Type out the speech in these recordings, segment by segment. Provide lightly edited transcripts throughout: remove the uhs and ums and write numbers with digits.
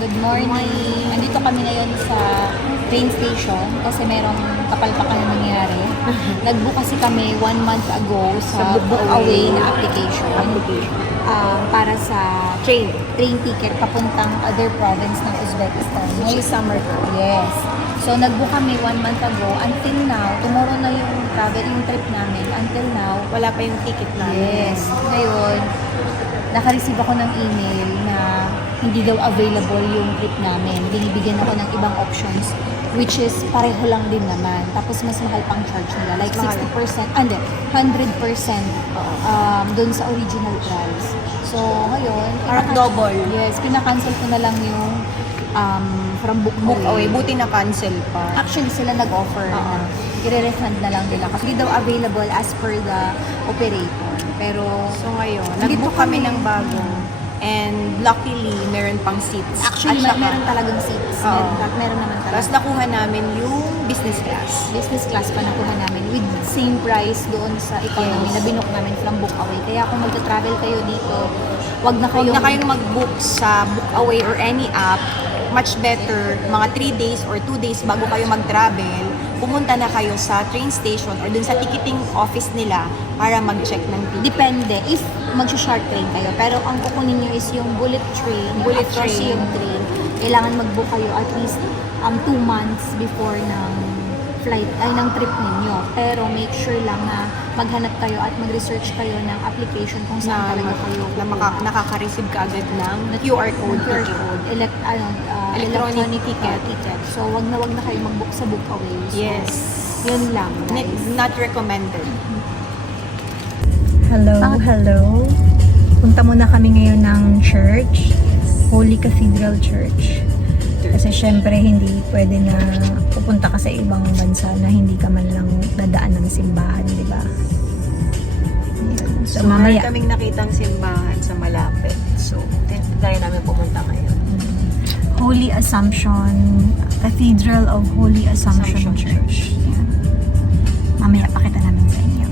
Good morning. Andito kami ngayon sa train station kasi merong kapalpakan na nangyari. Nag-book kasi kami 1 month ago sa Book Away na application. Para sa train ticket papuntang other province ng Uzbekistan. Which is summer girl. Yes. So nag-book kami 1 month ago. Until now, tomorrow na yung trip namin. Until now, Wala pa yung ticket namin. yes. Ngayon, naka-receive ako ng email na hindi daw available yung trip namin. Binibigyan ako ng ibang options which is pareho lang din naman. Tapos mas mahal pang charge nila. Like Mahal. 60%, 100% dun sa original price. So, ngayon, Parang double. Yes, pinakancel ko na lang yung from Book Book away. Away. Buti na cancel pa. Actually, sila nag-offer na i-refund na lang nila kasi hindi daw available as per the operator. Pero, So ngayon, Dito nag-book kami kami. ng bago. And luckily, meron pang seats. actually, At saka- meron talagang seats. Oo. Meron naman Tapos talaga. nakuha namin yung business class. Business class pa nakuha namin with same price doon sa economy Yes. na binook namin from Book Away. Kaya kung magta-travel kayo dito, wag na Huwag kayong... na kayong mag-book sa Book Away or any app. Much better, mga 3 days or 2 days bago kayo mag-travel, pumunta na kayo sa train station or dun sa ticketing office nila para mag-check ng ticket. Depende if mag-short train kayo. Pero ang kukunin nyo is yung bullet train. Bullet Across train. yung train. Kailangan mag-book kayo at least 2 months before ng flight, ay ng trip ninyo. Pero make sure lang na maghanap kayo at mag-research kayo ng application kung saan talaga kayo nakaka-receive ka agad ng QR code. QR ticket. code, Electronic ticket. So, wag na kayo mag-book sa Book Away. So, Yes. yun lang, guys. Not recommended. Hello, hello. Punta muna kami ngayon ng church, Holy Cathedral Church. Kasi syempre hindi pwede na pupunta ka sa ibang bansa na hindi ka man lang dadaan ng simbahan, di ba? Ayan. So, mamaya. Meron kaming nakitang simbahan sa malapit. So, tayo namin pumunta ngayon. Holy Assumption, Cathedral of Holy Assumption Church. Ayan. Mamaya pakita namin sa inyo.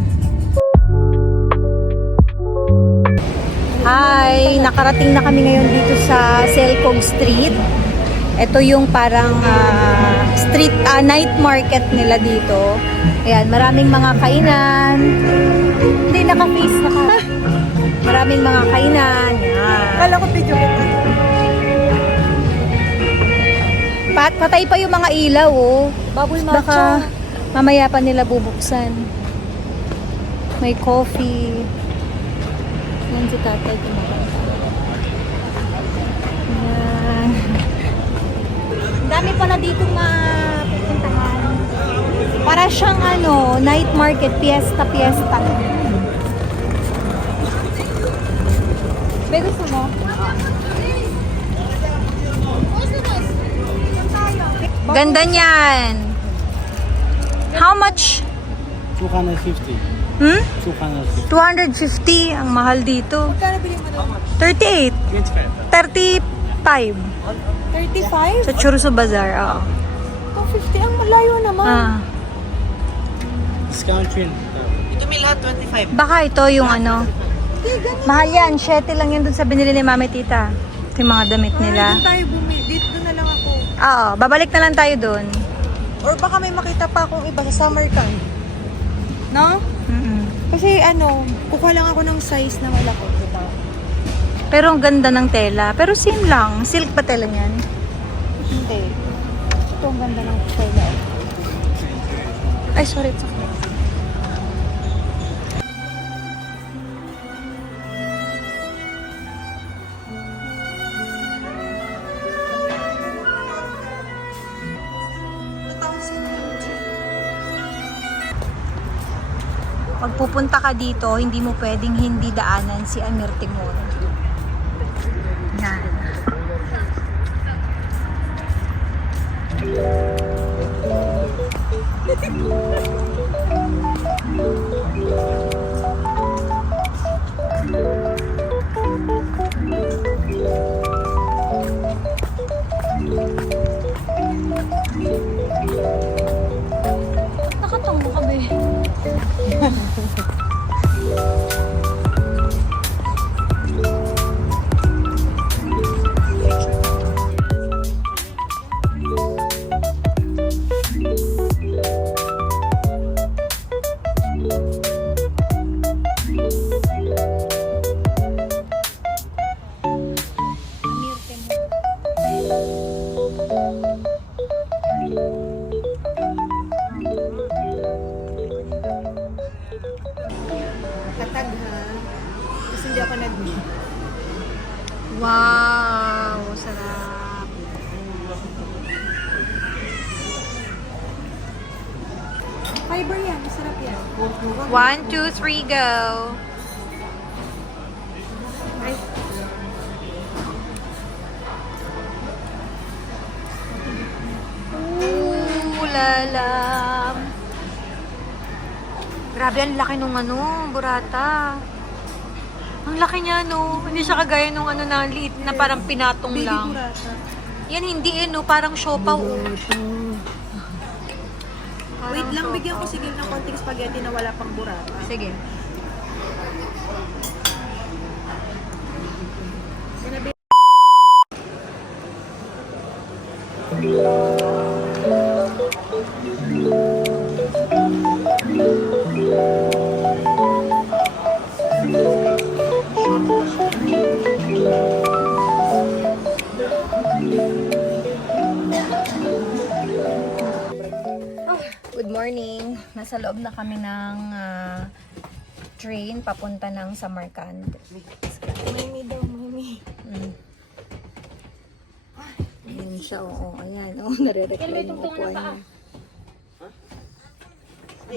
Hi! Nakarating na kami ngayon dito sa Selcog Street. Ito yung parang night market nila dito. Ayan, maraming mga kainan. Hindi, naka-face. Maraming mga kainan. Yan. Kala ko video kita. Patay pa yung mga ilaw, oh. Bubble Baka mamaya pa nila bubuksan. May coffee. Yan si tatay kumakanta. Yan. Ang dami pala dito mapupuntahan. Para siyang night market, fiesta. May gusto mo? Ganda niyan. How much? 250. Hmm? 250. 250. Ang mahal dito. Magkano bilhin mo doon? 38. 25. 35. 35? Sa Churso Bazaar, oo. 250? Ang malayo naman. Ah. Discount rin. Ito may lahat 25. Baka ito yung mahal yan. 7 lang yan dun sa binili ni Mami Tita. Ito yung mga damit nila. Doon tayo bumili. Dito na lang ako. Oo, babalik na lang tayo dun. Or baka may makita pa akong iba sa summer camp. No? Mm-mm. Kasi kukuha lang ako ng size na malaki, diba? Pero ang ganda ng tela. Pero same lang. Silk pa tela niyan. Hindi. Ito ang ganda ng tela. Ay, sorry. It's okay. Pag pupunta ka dito, hindi mo pwedeng hindi daanan si Amir Timur. Yan. Nakatango ka, be. Tatag ha. Kasi hindi ako nag... Wow! Sarap! Fiber yan, masarap yan. 1, 2, 3, go! Ay, Ooh, lalam! Grabe, ang laki nung burata. Ang laki niya, no? Hindi siya kagaya nung na liit na parang pinatong baby lang. burrata. Yan, hindi no? Parang siopaw. Wait lang, bigyan ko sigil ng konting spaghetti na wala pang burrata. Sige. Good morning. Nasa loob na kami ng train papunta ng Samarkand. Mami daw, mami. Ayan siya, oo. Ayan, oo. Nare-recline yung upuan niya.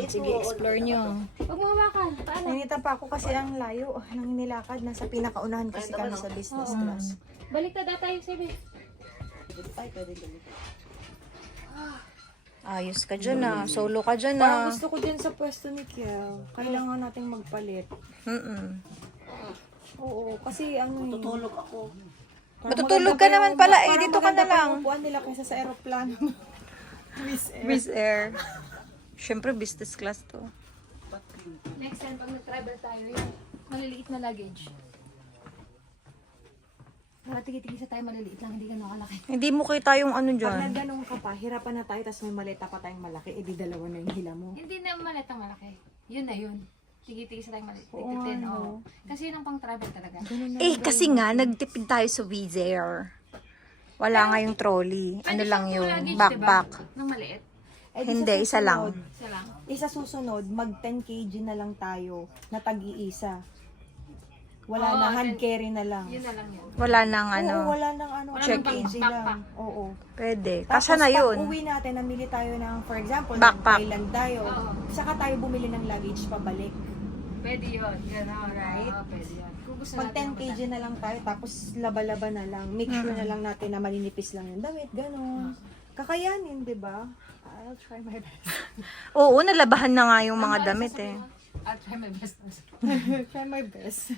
Sige, explore nyo. Huwag mo hawakan. Paano? Nanita pa ako kasi ang layo nang inilakad. Nasa pinakaunahan kasi kami sa business class. Balik na tayo sa Ayos ka dyan Solo ka dyan Parang gusto ko dyan sa pwesto ni Kiel. Kailangan nating magpalit. Oo, kasi ano Matutulog ako. Matutulog ka naman pala dito ka na lang. Upuan nila kaysa sa aeroplano. Wizz Air. Siyempre, business class to. Next time, pag nag-travel tayo, yung maliliit na luggage. Para tigi-tigisa tayo, maliliit lang, hindi ganun kalaki. Hindi mo kita yung Pag dyan. nagganong ka pa, hirapan na tayo, tapos may maleta pa tayong malaki, edi dalawa na yung hila mo. Hindi na maletang malaki. Yun na yun. Tigi-tigisa tayo maliit. Oo nga, no. Kasi yun ang pang-travel talaga. Kasi nga, nagtipid tayo sa Wizz Air. Wala nga yung trolley. Ano lang yun? Backpack. Nang maliit. Eh, Hindi, isa lang. Isa lang. Isa susunod, mag 10 kg na lang tayo, na tag-iisa. Wala Oo, na, hand 10 carry na lang. Yun na lang yun. Wala nang Oo, wala nang ano, Wala check nang kg backpack. lang. Oo. Pwede. Tapos Kasya na yun. pag uwi natin, namili tayo ng, for example, Backpack. ng Thailand tayo. Oo. Saka tayo bumili ng luggage pabalik. Pwede yun. Gano'n, Right? Oo, pwede yun. Kung gusto Pag 10 kg na lang tayo, tapos laba-laba na lang. Make sure na lang natin na maninipis lang yung damit, gano'n. Kakayanin, di ba? I'll try my best. Oo, nalabahan na nga yung mga damit I'll try my best. Try my best.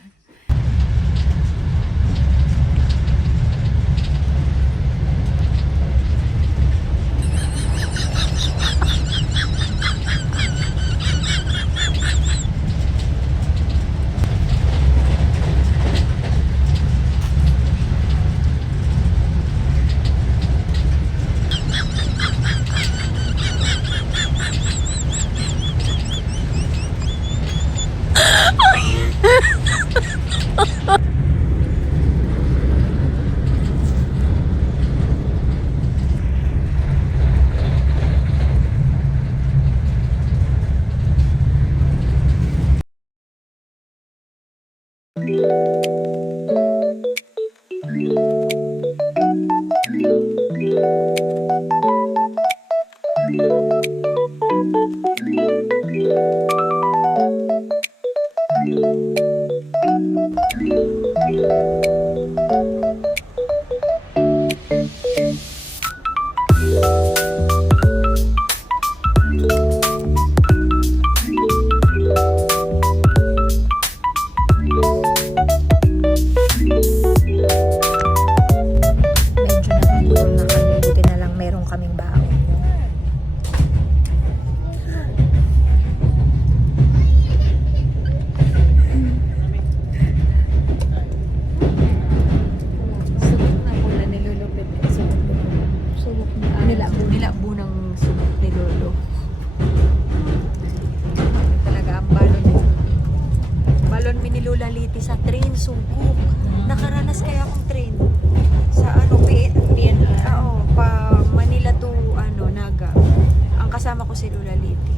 ko si Lola Liti.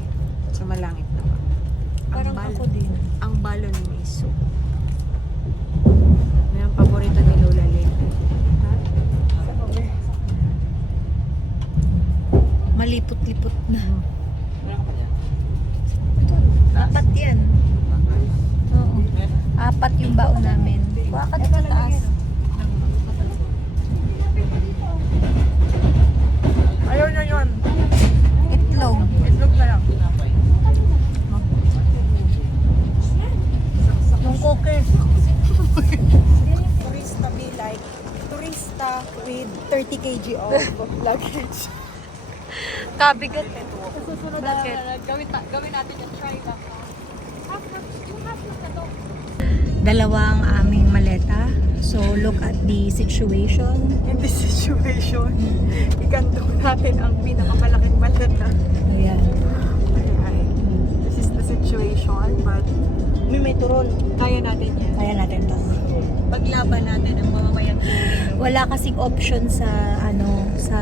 Sumalangit na ba? Parang ako din. Ang balon ni Miso. Yan ang paborito ni Lola Liti. Malipot-lipot na. Apat yan. Oo. Apat yung baon namin. Bakit sa taas? Ayaw na yun. Itlog. Itlog na lang. Yung cookies. Turista be like, turista with 30 kg of luggage. Kabigat. Susunod na gawin natin yung try lang. Dalawang aming maleta. So, look at the situation. In this situation, iganto natin ang pinakamalaking maleta. Ayan. Ay, this is the situation, but may turon. Kaya natin yan. Kaya natin to. Paglaban natin ang mamamayang Pilipino. Wala kasing option sa, sa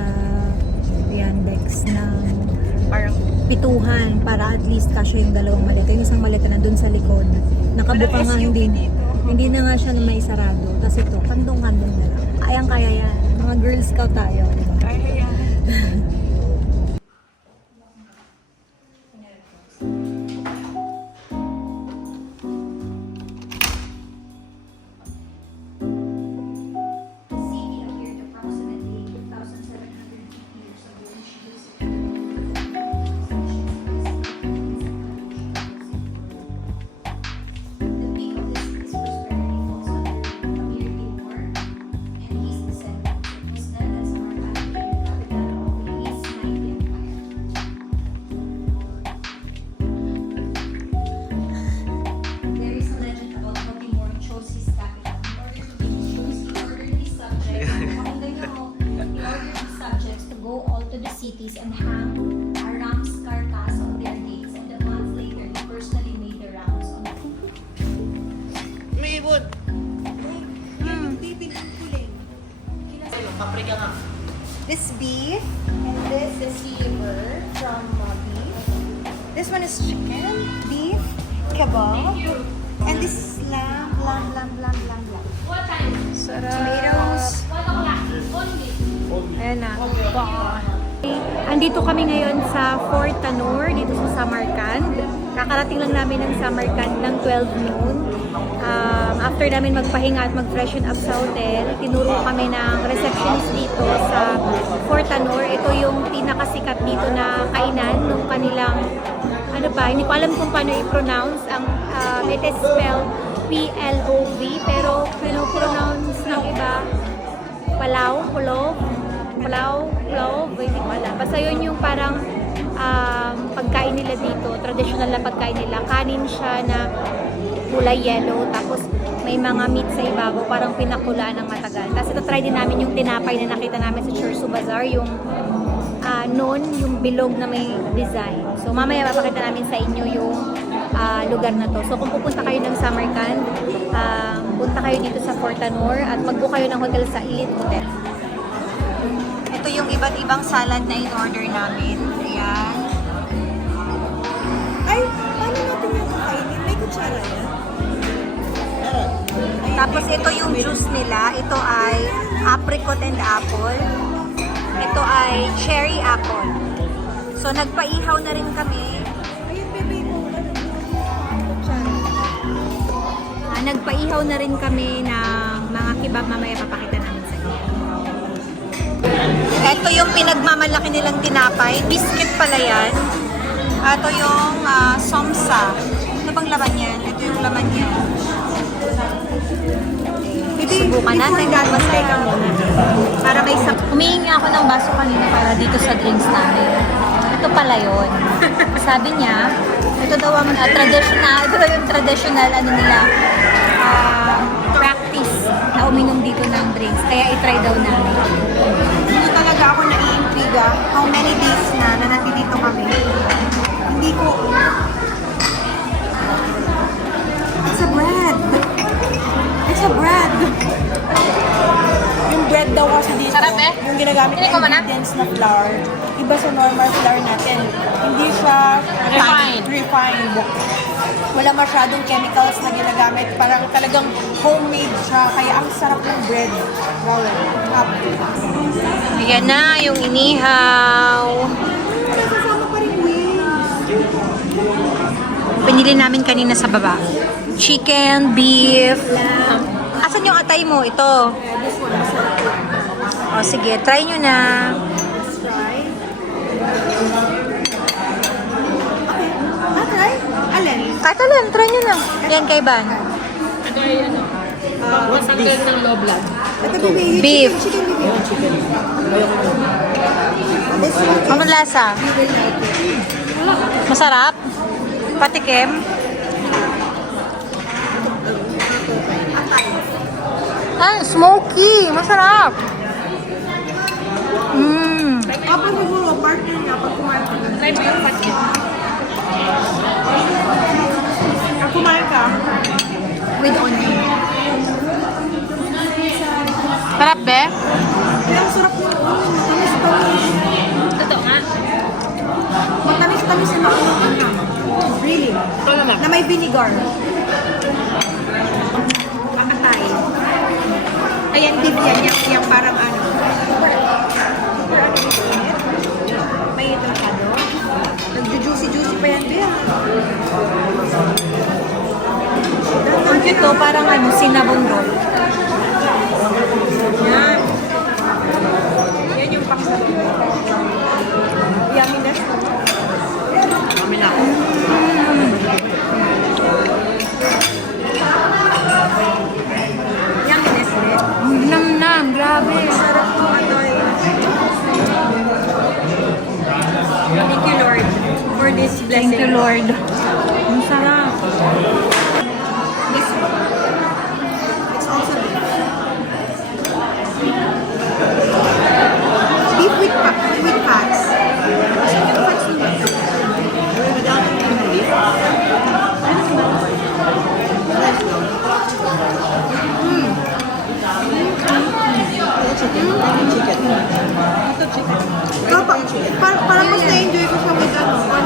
Yandex ng Parang pituhan para at least kasya yung dalawang maleta. Yung isang maleta na dun sa likod. Nakabuka Walang nga SUV hindi. dito. Hindi na nga siya may sarado. Tapos ito, kandong-kandong na lang. Kayang-kaya yan. Mga Girl Scout tayo. Diba? kaya yan. There is a legend about how Timur chose his capital. In order to be chosen, he ordered his subjects. He ordered his subjects to go all to the cities and hang a ram's carcass on their gates. And a month later, he personally made the rounds on the This beef, and this is liver from beef. This one is chicken, beef, kebab, and this is lamb. Tomatoes. Ayan na. Andito kami ngayon sa Fort Tanur, dito sa Samarkand. Kakarating lang namin ng Samarkand ng 12 noon. After namin magpahinga at mag-freshen up sa hotel, tinuro kami ng receptionist dito sa Fort Tanur. Ito yung pinakasikat dito na kainan nung kanilang, hindi ko alam kung paano i-pronounce. It is spelled P-L-O-V, pero pinopronounce ng iba Pulao, hindi ko alam. Basta yun yung parang pagkain nila dito, traditional na pagkain nila. Kanin siya na kulay yellow, tapos may mga meat sa ibabaw, parang pinakulaan ng matagal. Tapos ito try din namin yung tinapay na nakita namin sa Chursu Bazaar, yung yung bilog na may design. So mamaya mapakita namin sa inyo yung lugar na to. So kung pupunta kayo ng Samarkand, punta kayo dito sa Fort Tanur at mag-book kayo ng hotel sa Elite Hotel. Ito yung iba't ibang salad na in-order namin. Ayan. Ay, paano natin yung kakainin? May kutsara yan? Tapos ito yung juice nila. Ito ay apricot and apple. Ito ay cherry apple. So nagpaihaw na rin kami. Ayun, bebe mo. Nagpaihaw na rin kami ng mga kebab. Mamaya papakita namin sa inyo. Ito yung pinagmamalaki nilang tinapay. Biscuit pala yan. Ito yung somsa. Ano bang laman yan? Ito yung laman yan. Subukan natin. Mag-stay ka muna. Para may humihingi ako ng baso kanina para dito sa drinks namin. Ito pala yun. Sabi niya, ito daw ang traditional, ito daw yung traditional nila, practice na uminom dito ng drinks. Kaya i-try daw namin. Dito talaga ako naiintriga how many days na nandito kami. Hindi ko... It's a bread. It's a bread. Yung bread daw kasi dito Sarap eh. yung ginagamit na ingredients na flour, iba sa normal flour natin. Hindi siya refined. Wala masyadong chemicals na ginagamit. Parang talagang homemade siya. Kaya ang sarap ng bread. Wow. Up. Ayan na, yung inihaw. Kasama pa rin Pinili namin kanina sa baba. Chicken, beef. Asan yung atay mo? Ito. O sige, try nyo na. Try? Alin? Kahit alin, try nyo na. Yan kay Van. Masanggal ng low blood. Ito, baby. Beef. Chicken. This one. Ano lasa? Masarap? Patikim? Ah, smoky! Masarap! Ako siguro, partner niya pag kumain ka. Try mo yung pancit. Pag kumain ka, with onion. Sarap, be? Kaya ang sarap yung matamis-tamis. Totoo nga. Matamis-tamis yung makuha na. Really? Ito naman. Na may vinegar. Makatay. Ayan, beef yan. Yung parang ano. May ito na ano. Nagju-juicy-juicy pa yan, Bea. Ang ito, parang ano, cinnamon roll. Yan. Yan yung paksarap. Yumminess. Kami na. Yumminess, Bea. Nam-nam, grabe. Sarap to, ano eh. Thank you, Lord, for this blessing. Thank you, Lord. Ang sarap. This one. It's also beef. Beef with fats. Fats with without beef. Parang mas na-enjoy ko siya with ano, pag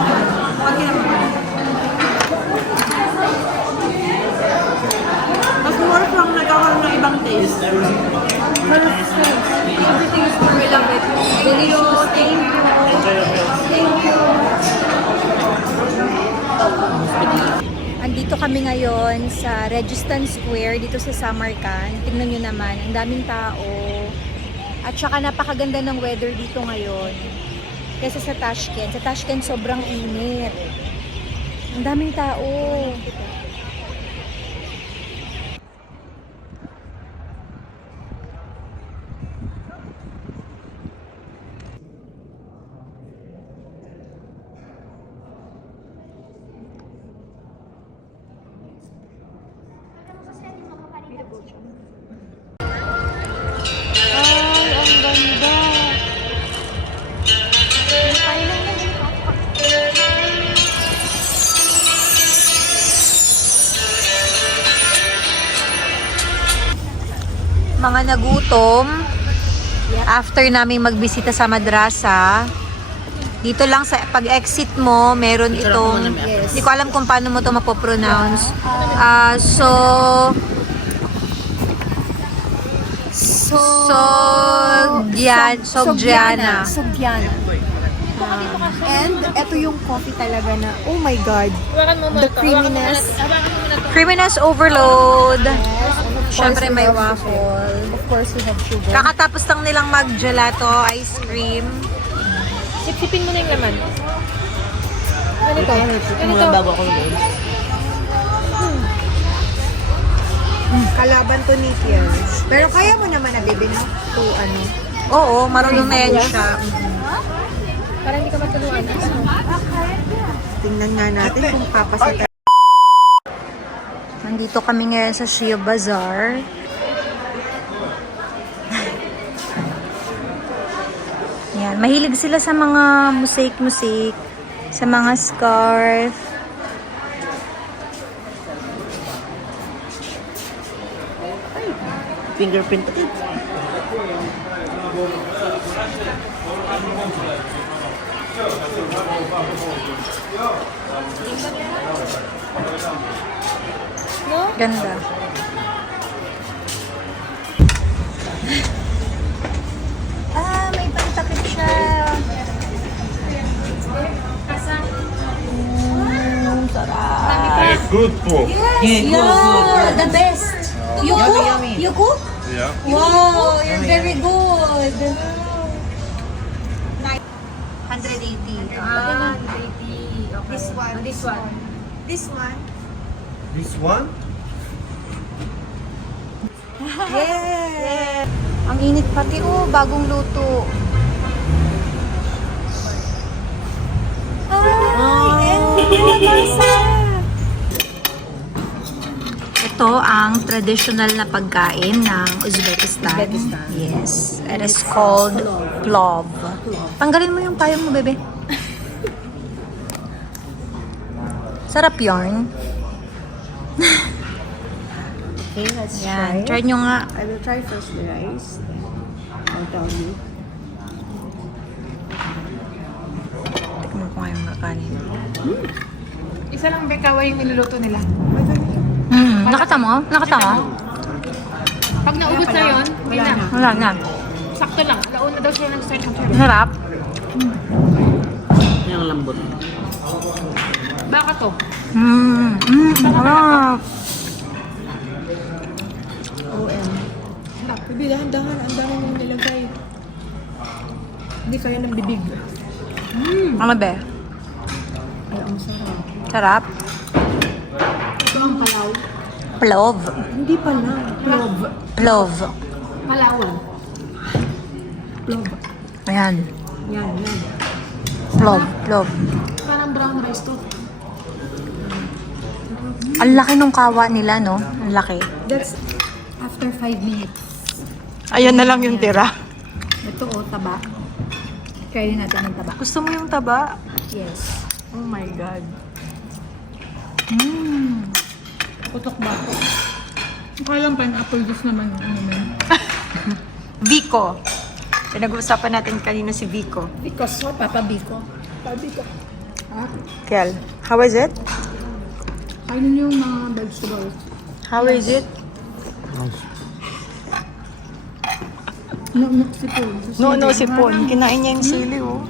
kinakain. Mas more from nagkakaroon ng ibang taste. Everything is we love it. Thank you. Thank you. Thank you. Andito kami ngayon sa Registan Square dito sa Samarkand. Tingnan nyo naman, ang daming tao. At saka napakaganda ng weather dito ngayon. Kesa sa Tashkent. Sa Tashkent sobrang init. Ang daming tao. Ay, ang ganda. Mga nagutom, after naming magbisita sa madrasa, dito lang sa pag-exit mo, meron itong, hindi ko alam kung paano mo ito mapopronounce. Sogdiana. Sogdiana. And ito yung coffee talaga na, oh my God, the creaminess. Creaminess overload. Siyempre may waffle. Of course, we have sugar. Kakatapos lang nilang mag-gelato ice cream. Sipsipin mo na yung laman. Ganito. Bago ako doon. Kalaban to ni Tears. Pero kaya mo naman na baby na to ano. Oo, marunong na yan siya. Para hindi ka matulungan. Tingnan nga natin kung papasita. Nandito kami ngayon sa Shia Bazaar. Yan, mahilig sila sa mga musik, sa mga scarf. Fingerprint. Ganda. May pantakip siya. Yeah, good pork. Yeah, the best. You cook? You cook? Yeah. Wow, you're very good. 180. This one. This one. This one. This one? Yeah. Ang init pati bagong luto. Ito ang traditional na pagkain ng Uzbekistan. Yes. It is called plov. Tanggalin mo yung payong mo, bebe. Sarap yarn. Okay, let's Yan. Try nyo nga. I will try first the rice. I'll tell you. Tikman ko nga yung kanin. Isa lang bekawa yung niluluto nila. Nakata mo? Nakata mo? Pag naubos na yun, hindi na. Wala na. Sakto lang. Launa daw sila nag-start ng service. Sarap. Yung lambot. Baka to. Sarap. Sarap. Bibi, dahan-dahan. Ang dami mong nilagay. Hindi kaya ng bibig. Ano be? Ay, ang sarap. Sarap. Ito ang palaw. Plov. Hindi pala. Plov. Plov. Palawan. Plov. Ayan. Yan, yan. Plov. Plov. Parang brown rice to. Ang laki nung kawa nila, no? Ang laki. That's after 5 minutes. Ayan na lang yung tira. Ito taba. Try natin ng taba. Gusto mo yung taba? Yes. Oh my God. Putok ba? Mukha lang pineapple juice naman. Ano man. Vico. Pinag-uusapan natin kanina si Vico. Because Papa Biko. Papa Biko. Kel, how is it? Kainin niyo yung mga vegetables. How is it? No, sipon. No, sipon. Kinain niya yung sili, oh.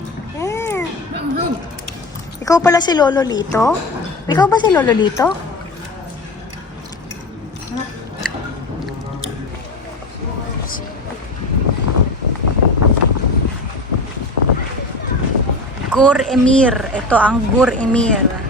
Ikaw pala si Lolo Lito? Ikaw ba si Lolo Lito? Gur Emir. Ito ang Gur Emir.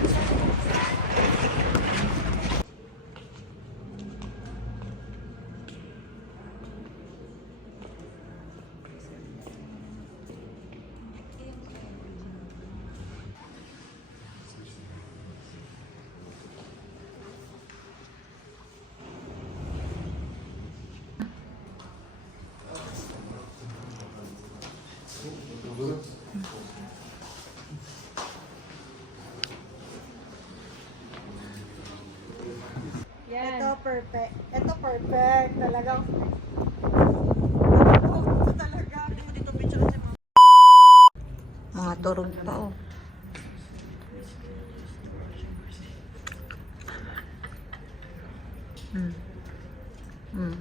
Ito perfect. Ito perfect. Talagang mga turog pa, oh.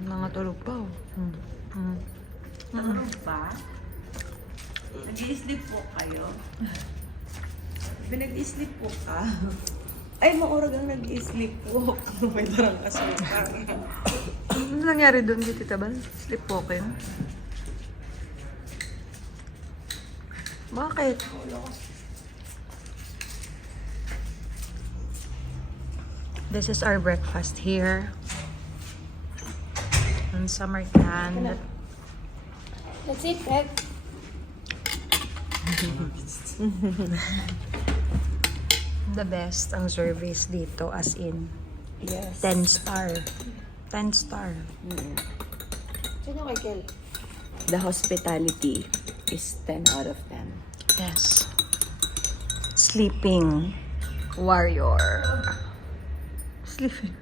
Mga turog pa, oh. Tulog pa? Nag-i-sleep po kayo? Nag-i-sleep po ka? Ay, maurag ang nag-i-sleep po. May darang asukar. Ano nangyari doon dito, Tabal? Sleepwalking? Bakit? This is our breakfast here. On Samarkand. That's it, Peg. The best ang service dito, as in Yes. 10 star. 10 star. Sino kay Kel? The hospitality is 10 out of 10. Yes. Sleeping warrior. Sleeping.